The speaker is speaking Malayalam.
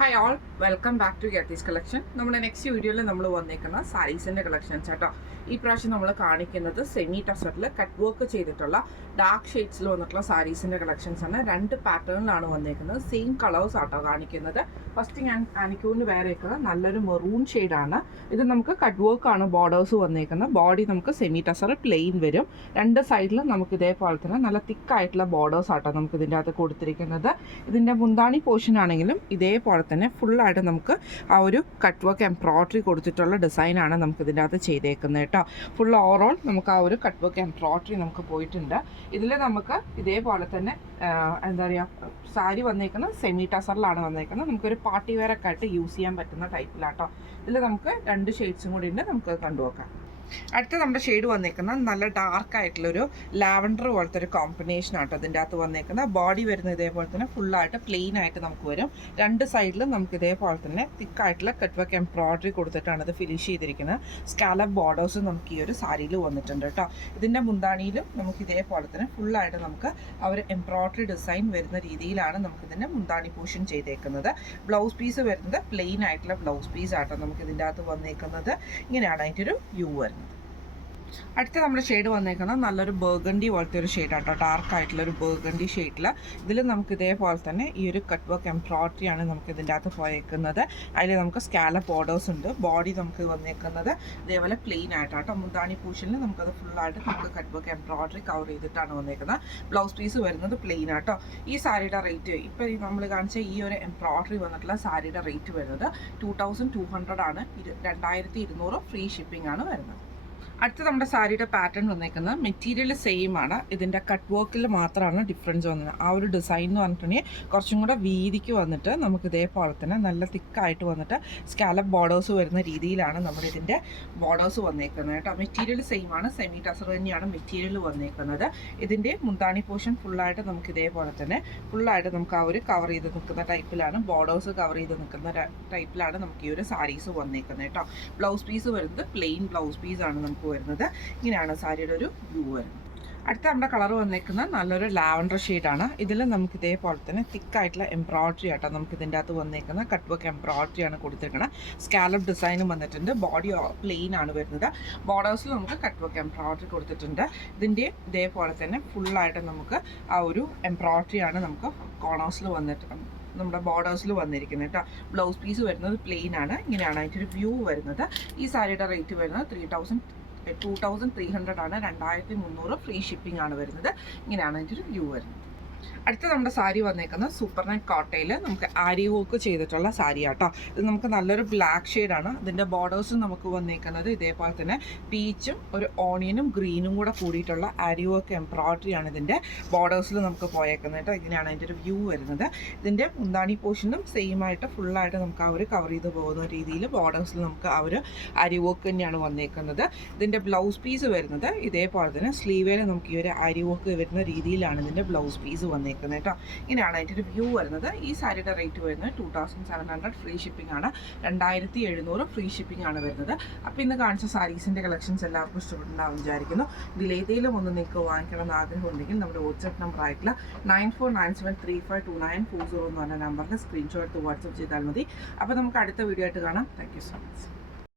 Hi all, welcome back to ഗെറ്റീസ് കളക്ഷൻ. നമ്മുടെ നെക്സ്റ്റ് വീഡിയോയിൽ നമ്മൾ വന്നേക്കുന്ന സാരീസിൻ്റെ കളക്ഷൻസ് കേട്ടോ. ഈ പ്രാവശ്യം നമ്മൾ കാണിക്കുന്നത് സെമി ടസറിൽ കട്ട് വർക്ക് ചെയ്തിട്ടുള്ള ഡാർക്ക് ഷെയ്ഡ്സിൽ വന്നിട്ടുള്ള സാരീസിൻ്റെ കളക്ഷൻസ് ആണ്. രണ്ട് പാറ്റേണിലാണ് വന്നേക്കുന്നത്. സെയിം കളേഴ്സ് ആട്ടോ കാണിക്കുന്നത്. ഫസ്റ്റ് ഞാൻ കാണിക്കൂന്ന് വേറേക്കുന്നത് നല്ലൊരു മെറൂൺ ഷെയ്ഡാണ്. ഇത് നമുക്ക് കട്ട് വർക്കാണ് ബോർഡേഴ്സ് വന്നേക്കുന്നത്. ബോഡി നമുക്ക് സെമി ടസർ പ്ലെയിൻ വരും. രണ്ട് സൈഡിലും നമുക്ക് ഇതേപോലെ തന്നെ നല്ല തിക്കായിട്ടുള്ള ബോർഡേഴ്സ് ആട്ടോ നമുക്ക് ഇതിൻ്റെ അകത്ത് കൊടുത്തിരിക്കുന്നത്. ഇതിൻ്റെ മുന്താണി പോർഷൻ ആണെങ്കിലും ഇതേപോലെ തന്നെ ഫുള്ളായിട്ട് നമുക്ക് ആ ഒരു കട്ട് വർക്ക് എംബ്രോയ്ഡറി കൊടുത്തിട്ടുള്ള ഡിസൈനാണ് നമുക്ക് ഇതിൻ്റെ അകത്ത് ചെയ്തേക്കുന്നത് കേട്ടോ. ഫുൾ ഓവറോൾ നമുക്ക് ആ ഒരു കട്ട് വർക്ക് എംബ്രോയ്ഡറി നമുക്ക് പോയിട്ടുണ്ട്. ഇതിൽ നമുക്ക് ഇതേപോലെ തന്നെ എന്താ പറയുക, സാരി വന്നേക്കുന്നത് സെമി ടസറിലാണ് വന്നേക്കുന്നത്. നമുക്കൊരു പാർട്ടി വെയർ ഒക്കെ ആയിട്ട് യൂസ് ചെയ്യാൻ പറ്റുന്ന ടൈപ്പിലാട്ടോ. ഇതിൽ നമുക്ക് രണ്ട് ഷെയ്ഡ്സും കൂടി ഉണ്ട്, നമുക്ക് കണ്ടുനോക്കാം. അടുത്ത നമ്മുടെ ഷെയ്ഡ് വന്നേക്കുന്നത് നല്ല ഡാർക്ക് ആയിട്ടുള്ളൊരു ലാവൻഡർ പോലത്തെ ഒരു കോമ്പിനേഷൻ ആട്ടോ ഇതിൻ്റെ അകത്ത് വന്നേക്കുന്നത്. ബോഡി വരുന്നത് ഇതേപോലെ തന്നെ ഫുള്ളായിട്ട് പ്ലെയിൻ ആയിട്ട് നമുക്ക് വരും. രണ്ട് സൈഡിലും നമുക്ക് ഇതേപോലെ തന്നെ തിക്കായിട്ടുള്ള കട്ട് വർക്ക് എംബ്രോയ്ഡറി കൊടുത്തിട്ടാണ് ഇത് ഫിനിഷ് ചെയ്തിരിക്കുന്നത്. സ്കാലപ്പ് ബോർഡേഴ്സ് നമുക്ക് ഈ ഒരു സാരിയിൽ വന്നിട്ടുണ്ട് കേട്ടോ. ഇതിൻ്റെ മുന്താണിയിലും നമുക്ക് ഇതേപോലെ തന്നെ ഫുള്ളായിട്ട് നമുക്ക് ആ ഒരു എംബ്രോയ്ഡറി ഡിസൈൻ വരുന്ന രീതിയിലാണ് നമുക്കിതിൻ്റെ മുന്താണി പോർഷൻ ചെയ്തേക്കുന്നത്. ബ്ലൗസ് പീസ് വരുന്നത് പ്ലെയിൻ ആയിട്ടുള്ള ബ്ലൗസ് പീസ് ആട്ടോ നമുക്ക് ഇതിൻ്റെ അകത്ത് വന്നേക്കുന്നത്. ഇങ്ങനെയാണ് അതിൻ്റെ ഒരു വ്യൂ വരുന്നത്. അടുത്ത നമ്മുടെ ഷെയ്ഡ് വന്നേക്കുന്നത് നല്ലൊരു ബർഗണ്ടി പോലത്തെ ഒരു ഷെയ്ഡാട്ടോ. ഡാർക്ക് ആയിട്ടുള്ളൊരു ബർഗണ്ടി ഷെയ്ഡിൽ ഇതിൽ നമുക്ക് ഇതേപോലെ തന്നെ ഈ ഒരു കട്ട് വർക്ക് എംബ്രോയ്ഡറിയാണ് നമുക്ക് ഇതിൻ്റെ അകത്ത് പോയേക്കുന്നത്. അതിൽ നമുക്ക് സ്കാലപ്പ് ബോർഡേഴ്സ് ഉണ്ട്. ബോഡി നമുക്ക് വന്നേക്കുന്നത് ഇതേപോലെ പ്ലെയിൻ ആയിട്ടാട്ടോ. മുന്താണി പൂഷനിൽ നമുക്കത് ഫുള്ളായിട്ട് നമുക്ക് കട്ട് വർക്ക് എംബ്രോയ്ഡറി കവർ ചെയ്തിട്ടാണ് വന്നേക്കുന്നത്. ബ്ലൗസ് പീസ് വരുന്നത് പ്ലെയിൻ ആട്ടോ. ഈ സാരിയുടെ റേറ്റ് ഇപ്പോൾ നമ്മൾ കാണിച്ച ഈ ഒരു എംബ്രോയ്ഡറി വന്നിട്ടുള്ള സാരിയുടെ റേറ്റ് വരുന്നത് 2200 ആണ്. 2200 ഫ്രീ ഷിപ്പിംഗ് ആണ് വരുന്നത്. അടുത്ത നമ്മുടെ സാരിയുടെ പാറ്റേൺ വന്നേക്കുന്നത് മെറ്റീരിയൽ സെയിം ആണ്. ഇതിൻ്റെ കട്ട് വർക്കിൽ മാത്രമാണ് ഡിഫറൻസ് വന്നത്. ആ ഒരു ഡിസൈൻ എന്ന് പറഞ്ഞിട്ടുണ്ടെങ്കിൽ കുറച്ചും കൂടെ വീതിക്ക് വന്നിട്ട് നമുക്ക് ഇതേപോലെ തന്നെ നല്ല തിക്കായിട്ട് വന്നിട്ട് സ്കാലപ്പ് ബോർഡേഴ്സ് വരുന്ന രീതിയിലാണ് നമ്മുടെ ഇതിൻ്റെ ബോർഡേഴ്സ് വന്നേക്കുന്നത് കേട്ടോ. മെറ്റീരിയൽ സെയിം ആണ്. സെമി ടസർ തന്നെയാണ് മെറ്റീരിയൽ വന്നേക്കുന്നത്. ഇതിൻ്റെ മുന്താണി പോർഷൻ ഫുള്ളായിട്ട് നമുക്ക് ഇതേപോലെ തന്നെ ഫുള്ളായിട്ട് നമുക്ക് ആ ഒരു കവർ ചെയ്ത് നിൽക്കുന്ന ടൈപ്പിലാണ്, ബോർഡേഴ്സ് കവർ ചെയ്ത് നിൽക്കുന്ന ടൈപ്പിലാണ് നമുക്ക് ഈ ഒരു സാരീസ് വന്നേക്കുന്നത് കേട്ടോ. ബ്ലൗസ് പീസ് വരുന്നത് പ്ലെയിൻ ബ്ലൗസ് പീസാണ് നമുക്ക് വരുന്നത്. ഇങ്ങനെയാണ് സാരിയുടെ ഒരു വ്യൂ വരുന്നത്. അടുത്ത നമ്മുടെ കളർ വന്നേക്കുന്നത് നല്ലൊരു ലാവൻഡർ ഷെയ്ഡാണ്. ഇതിൽ നമുക്ക് ഇതേപോലെ തന്നെ തിക്കായിട്ടുള്ള എംബ്രോയ്ഡറി ആട്ടോ നമുക്ക് ഇതിൻ്റെ അകത്ത് വന്നേക്കുന്നത്. കട്ട് വർക്ക് എംബ്രോയ്ഡറി ആണ് കൊടുത്തിരിക്കുന്നത്. സ്കാലപ്പ് ഡിസൈനും വന്നിട്ടുണ്ട്. ബോഡി പ്ലെയിൻ ആണ് വരുന്നത്. ബോർഡേഴ്സിൽ നമുക്ക് കട്ട് വർക്ക് എംബ്രോയ്ഡറി കൊടുത്തിട്ടുണ്ട്. ഇതിൻ്റെ ഇതേപോലെ തന്നെ ഫുള്ളായിട്ട് നമുക്ക് ആ ഒരു എംബ്രോയ്ഡറി ആണ് നമുക്ക് കോർണേഴ്സിൽ വന്നിട്ട് നമ്മുടെ ബോർഡേഴ്സിൽ വന്നിരിക്കുന്നത് കേട്ടോ. ബ്ലൗസ് പീസ് വരുന്നത് പ്ലെയിൻ ആണ്. ഇങ്ങനെയാണ് അതിൻ്റെ ഒരു വ്യൂ വരുന്നത്. ഈ സാരിയുടെ റേറ്റ് വരുന്നത് 2300 ആണ്. 2300 ഫ്രീ ഷിപ്പിംഗ് ആണ് വരുന്നത്. ഇങ്ങനെയാണ് അതിൻ്റെ ഒരു വ്യൂ വരുന്നത്. അടുത്ത നമ്മുടെ സാരി വന്നേക്കുന്നത് സൂപ്പർ നെറ്റ് കോട്ടയിൽ നമുക്ക് ആരി വർക്ക് ചെയ്തിട്ടുള്ള സാരി ആട്ടോ. ഇത് നമുക്ക് നല്ലൊരു ബ്ലാക്ക് ഷെയ്ഡാണ്. ഇതിൻ്റെ ബോർഡേഴ്സും നമുക്ക് വന്നേക്കുന്നത് ഇതേപോലെ തന്നെ പീച്ചും ഒരു ഓണിയനും ഗ്രീനും കൂടെ കൂടിയിട്ടുള്ള ആരി വർക്ക് എംബ്രോയ്ഡറി ആണ് ഇതിൻ്റെ ബോർഡേഴ്സിൽ നമുക്ക് പോയേക്കുന്നത് കേട്ടോ. ഇങ്ങനെയാണ് അതിൻ്റെ ഒരു വ്യൂ വരുന്നത്. ഇതിൻ്റെ മുന്താണി പോർഷനും സെയിം ആയിട്ട് ഫുള്ളായിട്ട് നമുക്ക് ആ ഒരു കവർ ചെയ്ത് പോകുന്ന രീതിയിൽ ബോർഡേഴ്സിൽ നമുക്ക് ആ ഒരു ആരി വർക്ക് തന്നെയാണ് വന്നേക്കുന്നത്. ഇതിൻ്റെ ബ്ലൗസ് പീസ് വരുന്നത് ഇതേപോലെ തന്നെ സ്ലീവേൽ നമുക്ക് ഈ ഒരു ആരി വർക്ക് വരുന്ന രീതിയിലാണ് ഇതിൻ്റെ ബ്ലൗസ് പീസ് വന്നേക്കുന്നത് കേട്ടോ. ഇങ്ങനെയാണ് അതിൻ്റെ ഒരു വ്യൂ വരുന്നത്. ഈ സാരിയുടെ റേറ്റ് വരുന്നത് 2700 ഫ്രീ ഷിപ്പിംഗ് ആണ്. 2700 ഫ്രീ ഷിപ്പിംഗ് ആണ് വരുന്നത്. അപ്പോൾ ഇന്ന് കാണിച്ച സാരീസിൻ്റെ കളക്ഷൻസ് എല്ലാവർക്കും ഇഷ്ടപ്പെട്ടുണ്ടാവും വിചാരിക്കുന്നു. ഇതിലേതെങ്കിലും ഒന്ന് നിങ്ങൾക്ക് വാങ്ങിക്കണം എന്ന് ആഗ്രഹമുണ്ടെങ്കിൽ നമ്മുടെ വാട്സ്ആപ്പ് നമ്പർ ആയിട്ടുള്ള 9497352940 എന്ന് പറഞ്ഞ നമ്പറിൽ സ്ക്രീൻഷോട്ട് വാട്സ്ആപ്പ് ചെയ്താൽ മതി. അപ്പോൾ നമുക്ക് അടുത്ത വീഡിയോ ആയിട്ട് കാണാം. Thank you so much.